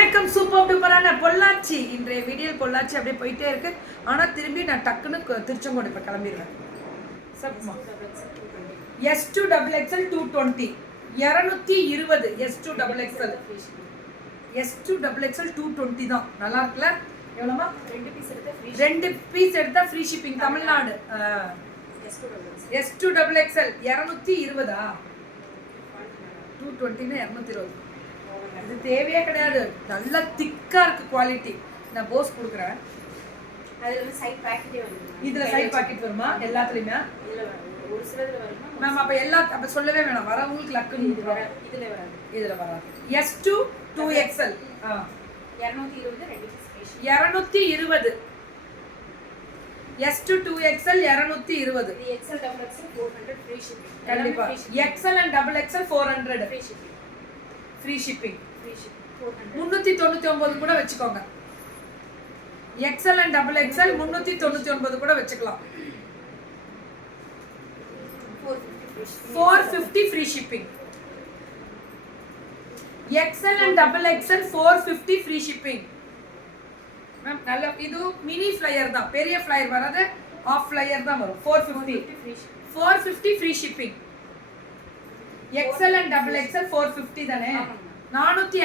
வணக்கம். சூப்பர் டூப்பரான பொள்ளாச்சி. இன்றைய வீடியோ பொள்ளாச்சி அப்படியே போயிட்டே இருக்கு. ஆனால் திரும்பி நான் டக்குன்னு திருச்செங்கோடு இப்போ கிளம்பிடுவேன். S2 XXL 220 220 S2 XXL S2 XXL 220 தான். நல்லா இருக்குல்ல? எவ்வளோமா? 2 பீஸ் எடுத்தா free shipping Tamil Nadu. S2 XXL 220 220 220. இது தேவையே கிடையாது. நல்ல திக்கா இருக்கு குவாலிட்டி. நான் போஸ் கொடுக்குறேன். அதுல வந்து சைடு பாக்கெட்டே வருது. இதுல சைடு பாக்கெட் வருமா எல்லாத்துலயுமே? இதுல வரும். ஒரு சிலதுல வருமா? மேம் அப்ப எல்லா அப்ப சொல்லவே வேணாம். வரவங்களுக்கு லக்குன்னு இதுல வராது. இதுல வராது. S2 2XL 220 ரெண்டு பீஸ் ஃப்ரீ. 220 S2 2XL 220. இது XL double XL 400 free shipping. கண்டிப்பா. XL and double XL 400 free shipping. Free shipping 400 399 கூட வெச்சுக்கோங்க. XL and double XL 399 கூட வெச்சுக்கலாம். 450 free shipping. XL and double XL 450 free shipping. Ma'am நல்ல இது mini flyer தான். பெரிய ஃப்ளையர் வராது. ஆஃப் ஃப்ளையர் தான் வரும். 450 free shipping. XL and double XL 450 தானே? 450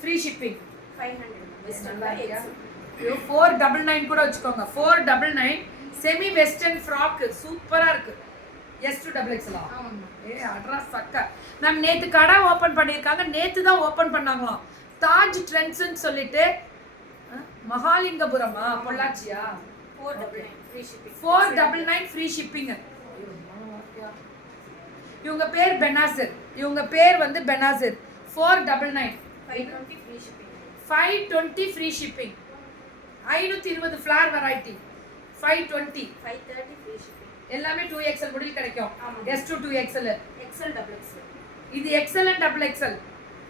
ஃப்ரீ ஷிப்பிங். 500 western XL. 499 கூட வெச்சுக்கோங்க. 499 செமி வெஸ்டர்ன் ஃப்ராக் சூப்பரா இருக்கு. S2 XXL. ஆமாங்க. அட்ரா சக்க. மேம் நேத்து கடை ஓபன் பண்ணிருக்காங்க. நேத்து தான் ஓபன் பண்ணாங்களாம். தாஜ் ட்ரெண்ட்ஸ்னு சொல்லிட்டு மகாலிங்கபுரமா பொள்ளாச்சியா? 499 ஃப்ரீ ஷிப்பிங். 499 free shipping. இவங்க பேர் பெனாசிர். இவங்க பேர் வந்து Benazir. 499 520 free shipping. 520 free shipping. 520 flare variety 520. 530 free shipping. எல்லாமே 2XL முடில் கிடைக்கும். S2 2XL. XL double XL. இது XL and double XL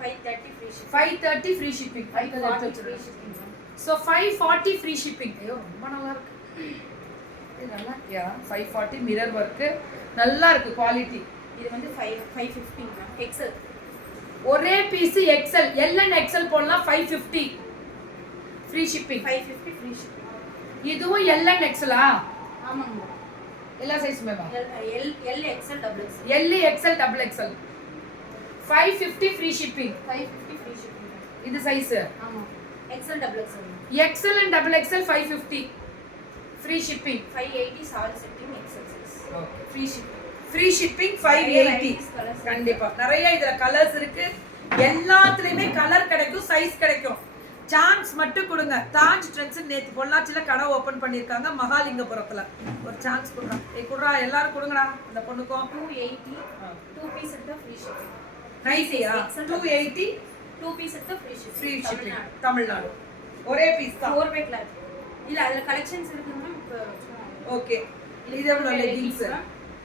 530 free shipping. 530 free shipping. 540 free shipping. So 540 free shipping. ஐயோ ரொம்ப நல்லா இருக்கு. இது நல்லா இருக்கியா? 540 மிரர் வர்க் நல்லா இருக்கு குவாலிட்டி. இது வந்து 550 மேம். XL ஒரே piece XL L and XL போடலாம். 550 ஃப்ரீ ஷிப்பிங். 550 free shipping. இதுவும் L and XL ஆ? ஆமாங்க. எல்லா சைஸுமே வா? L XL double XL. L XL double XL 550 free shipping. 550 free shipping. இது சைஸ். ஆமா. XL double XL. XL and double XL 550 free shipping. 580 சால் setting XL size. Okay free shipping. Free shipping 580. கண்டிப்பா நிறைய இதுல கலர்ஸ் இருக்கு. எல்லாத்துலயுமே colour கிடைக்கும், size கிடைக்கும். சான்ஸ் மட்டும் கொடுங்க. தாஜ் ட்ரெண்ட்ஸ் நேத்து பொள்ளாச்சில கடை ஓபன் பண்ணிருக்காங்க மகாலிங்கபுரத்துல. ஒரு சான்ஸ் கொடுங்க. குடுறா எல்லாரும் கொடுங்கடா. அந்த பொண்ணுக்கும் 280 2 பீஸ் எடுத்தா ஃப்ரீ ஷிப்பிங். நைஸியா? 280 2 பீஸ் எடுத்தா free shipping. Free shipping. Tamil Nadu ஒரே பீஸ் தான். 4 பேக்ல இருக்கு. இல்ல அதுல கலெக்ஷன்ஸ் இருக்குங்க. இப்போ ஓகே. இது எவ்வளவு லெகிங்ஸ்?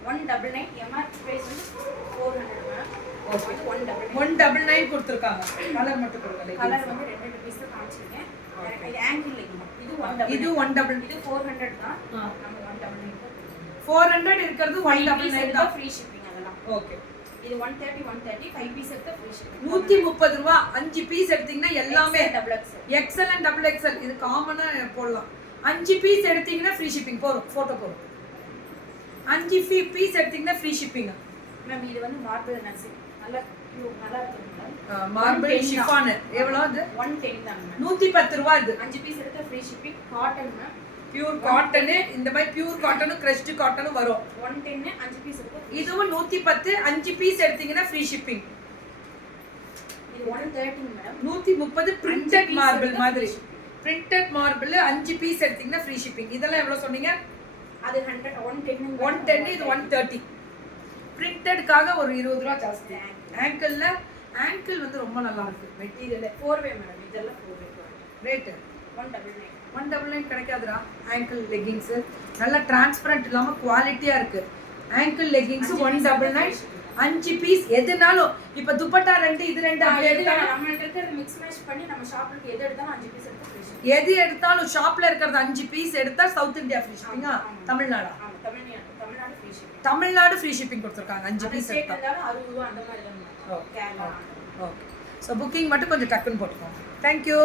199 MRP பிரைஸ் வந்து 400 மேம். ஓகே. 199 கொடுத்திருக்காங்க. கலர் மட்டும் கொடுங்க. கலர் வந்து ரெண்டு பீஸ் தான் காமிச்சிருக்கேன். இது ஆங்கிள் லெகிங். இது 199. இது 199. இது 400 தான். நம்ம 199. 400 இருக்கிறது 199 தான் ஃப்ரீ ஷிப்பிங் அதெல்லாம். ஓகே. இது 130 5 பீஸ் எடுத்தா ஃப்ரீ ஷிப்பிங். 130 ரூபாய் 5 பீஸ் எடுத்தீங்கன்னா எல்லாமே double XL. XL and double XL இது காமனா போடலாம். 5 பீஸ் எடுத்தீங்கன்னா ஃப்ரீ ஷிப்பிங் போறோம். போட்டோ போறோம். 5 பீஸ் எடுத்தீங்கன்னா ஃப்ரீ ஷிப்பிங். மேம் இது வந்து மார்பிள் நர்சிங். நல்லா இருக்குங்க. மார்பிள் ஷிஃபான் எவ்வளவு அது? 110 தான் மேம். 110 ரூபாய் இது. 5 பீஸ் எடுத்தா free shipping. Cotton ma'am. Pure cotton. இந்த மாதிரி பியூர் காட்டனும் கிரஷ்ட் காட்டனும் வரும். 110 5 பீஸ் எடுத்தா இதுவும் 110 5 பீஸ் எடுத்தீங்கன்னா ஃப்ரீ ஷிப்பிங். இது 130 மேடம். 130 பிரிண்டட் மார்பிள் மாதிரி. பிரிண்டட் மார்பிள் 5 பீஸ் எடுத்தீங்கன்னா ஃப்ரீ ஷிப்பிங். இதெல்லாம் எவ்வளவு சொன்னீங்க? அது 110 இது 130. பிரிண்டட்காக ஒரு 20 ரூபாய் ஜாஸ்தி. ஆங்கிள் வந்து ரொம்ப நல்லா இருக்கு. மெட்டீரியல் 4 வே மேடம். இதெல்லாம் 4 வே. ரேட் 199. 199 கிடைக்காதுடா. ஆங்கிள் லெகிங்ஸ் நல்ல டிரான்ஸ்பரண்ட் இல்லாம குவாலிட்டியா இருக்கு. ஆங்கிள் லெகிங்ஸ் 199 5 பீஸ் எதுனாலும். இப்ப துப்பட்டா 2 இது 2 அப்படி எடுத்தாலும் நம்ம இருக்கிறது மிக்ஸ் மேட்ச் பண்ணி நம்ம ஷாப்ல எது எடுத்தாலும் 5 பீஸ் எடுத்தா ஃப்ரீ ஷிப்பிங். எது எடுத்தாலும் ஷாப்ல இருக்கிறது 5 பீஸ் எடுத்தா சவுத் இந்தியா ஃப்ரீ ஷிப்பிங்கா? தமிழ்நாடா? ஆமா Tamil Nadu free shipping. Tamil Nadu free shipping கொடுத்திருக்காங்க 5 பீஸ் எடுத்தா. 60 ரூபாய் அந்த மாதிரி தான். கேரளா. ஓகே. ஸோ புக்கிங் மட்டும் கொஞ்சம் டக்குன்னு போட்டுக்கோங்க. தேங்க்யூ.